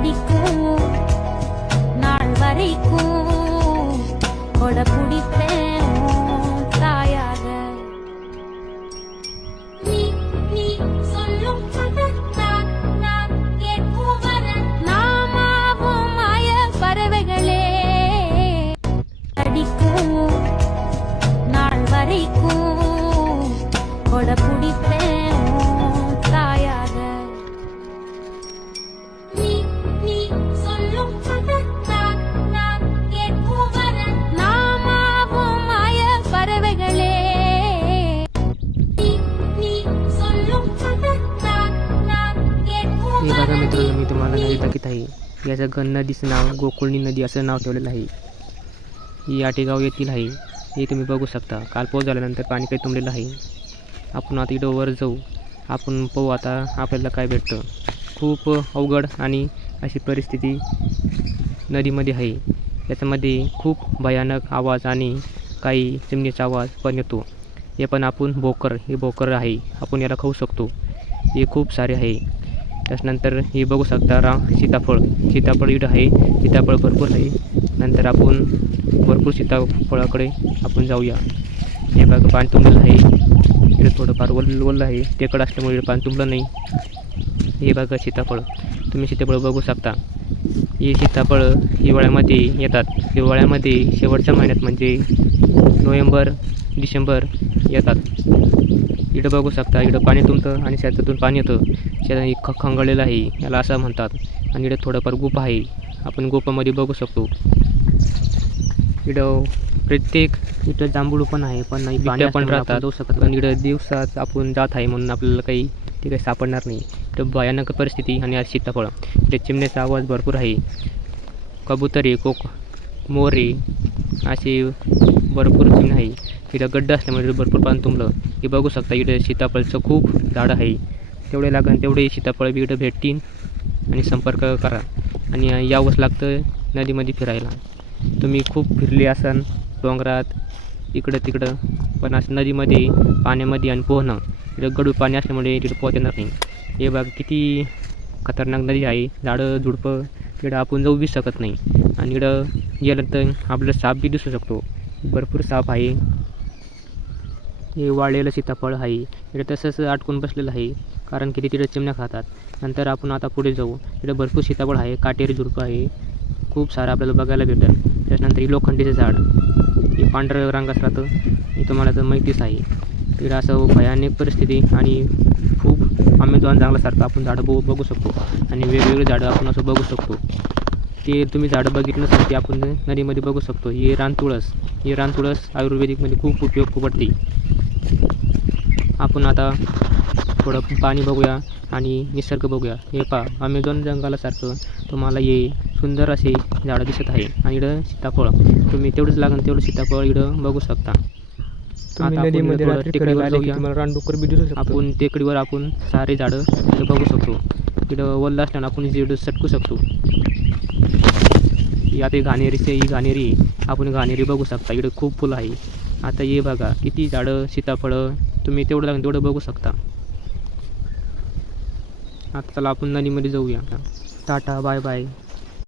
அடிக்கும் நாள் வரைக்கும் கொடை பிடிப்பேன் உன் தாயாக. நீ நீ சொல்லும் கதை நான் நான் கேட்கும் வரை நாமாவும் மாய பறவைகளே. அடிக்கும் நாள் வரைக்கும் கொடை பிடிப்பேன் உன் தாயாக. நீ நீ சொல்லும் கதை நான் நான் கேட்கும் வரை நாமாவும் மாய பறவைகளே. நீ நீ சொல்லும் கதை நான் நான் கேட்கும் हे बघा वரை मित्रांनो, मी तुम्हाला नदी दाखवत आहे. याचं नदीचं नाव गोकुळणी नदी असं नाव ठेवलेलं आहे. ही आटेगाव येथील आहे. हे तुम्ही बघू शकता. काल पाऊस झाल्यानंतर पाणी काही तुंबलेलं आहे. आपण आता इकडं वर जाऊ. आपण पाहू आता आपल्याला काय भेटतं. खूप अवघड आणि अशी परिस्थिती नदीमध्ये आहे. याच्यामध्ये खूप भयानक आवाज आणि काही चिमणीचा आवाज पण येतो. हे पण आपण हे बोकर आहे. आपण याला खाऊ शकतो. हे खूप सारे आहे. त्याच्यानंतर हे बघू शकता सीताफळ इथं आहे. सीताफळ भरपूर आहे. नंतर आपण भरपूर सीताफळाकडे आपण जाऊया. हे बघा पाणी तुंबलेलं आहे. इकडे थोडंफार ओलं आहे. टेकड असल्यामुळे इकडे पाणी तुंबलं नाही. हे बघा सीताफळ, तुम्ही सीताफळ बघू शकता. हे सीताफळ हिवाळ्यामध्ये येतात. हिवाळ्यामध्ये शेवटच्या महिन्यात म्हणजे नोव्हेंबर डिसेंबर येतात. इकडं बघू शकता. इकडं पाणी तुंबतं आणि शेतातून पाणी येतं. शेतात खंगळलेलं आहे, याला असं म्हणतात. आणि इकडं थोडंफार गुफा आहे. आपण गुफामध्ये बघू शकतो. इकडं इथं जांभूळ पण आहे, पण नाही पाणी पण राहतात जाऊ शकत. पण इकडं दिवसात आपण जात आहे म्हणून आपल्याला काही ते काही सापडणार नाही. इथं भयानक परिस्थिती आणि आज सीताफळ. इथे चिमण्याचा आवाज भरपूर आहे. कबुतरी मोरे असे भरपूर चिमणे आहे. इथं गड्डा असल्यामुळे भरपूर पाणी तुंबलं. हे बघू शकता. इकडे सीताफळचं खूप झाडं आहे. तेवढे लागेल तेवढे सीताफळ बी इकडं भेटतील. आणि संपर्क करा आणि यावंच लागतं नदीमध्ये फिरायला. तुम्ही खूप फिरले असाल डोंगरात इकडं तिकडं, पण असं नदीमध्ये पाण्यामध्ये आणि पोहणं इकडं गडू पाणी असल्यामुळे इकडं पोहता येणार नाही. हे बघा किती खतरनाक नदी आहे. झाडं झुडपं इकडं आपण जाऊ बी शकत नाही. आणि इकडं गेलं तर आपल्याला साप बी दिसू शकतो. भरपूर साप आहे. हे वाळलेलं सीताफळ आहे. इकडे तसंच अटकून बसलेलं आहे, कारण की तिकडे चिमण्या खातात. नंतर आपण आता पुढे जाऊ. इकडे भरपूर सीताफळ आहे. काटेरी झुडपं आहे. खूप सारं आपल्याला बघायला भेटेल. त्याच्यानंतर हे लोखंडीचं झाड, हे पांढरं रंगाचं राहतं. हे तुम्हाला तर माहितीच आहे. इकडे असं भयानक परिस्थिती आणि खूप अमेझॉन जंगलासारखं आपण झाडं बघू शकतो. आणि वेगवेगळे झाडं आपण असं बघू शकतो. ते तुम्ही झाडं बघितलं नसेल ते आपण नदीमध्ये बघू शकतो. हे रानतुळस आयुर्वेदिकमध्ये खूप उपयोग पडते. आपण आता थोडं पाणी बघूया आणि निसर्ग बघूया. हे पहा, अमेझॉन जंगलासारखं तुम्हाला हे सुंदर असे झाडं दिसत आहे. आणि इकडं सीताफळ, तुम्ही तेवढंच लागेल तेवढं सीताफळ इकडं बघू शकता. आता आपण टेकडीवर जाऊया. आपण टेकडीवर आपण सारे झाडं इकडं बघू शकतो. इकडं वल्ल असल्यानं आपण इकडं सटकू शकतो. आता ही घाणेरी आपण घाणेरी बघू शकता. इकडं खूप फुलं आहे. आता हे बघा किती झाडं सीताफळं, तुम्ही तेवढं लागेल तेवढं बघू शकता. आता चला आपण नदीमध्ये जाऊया. Tata bye bye.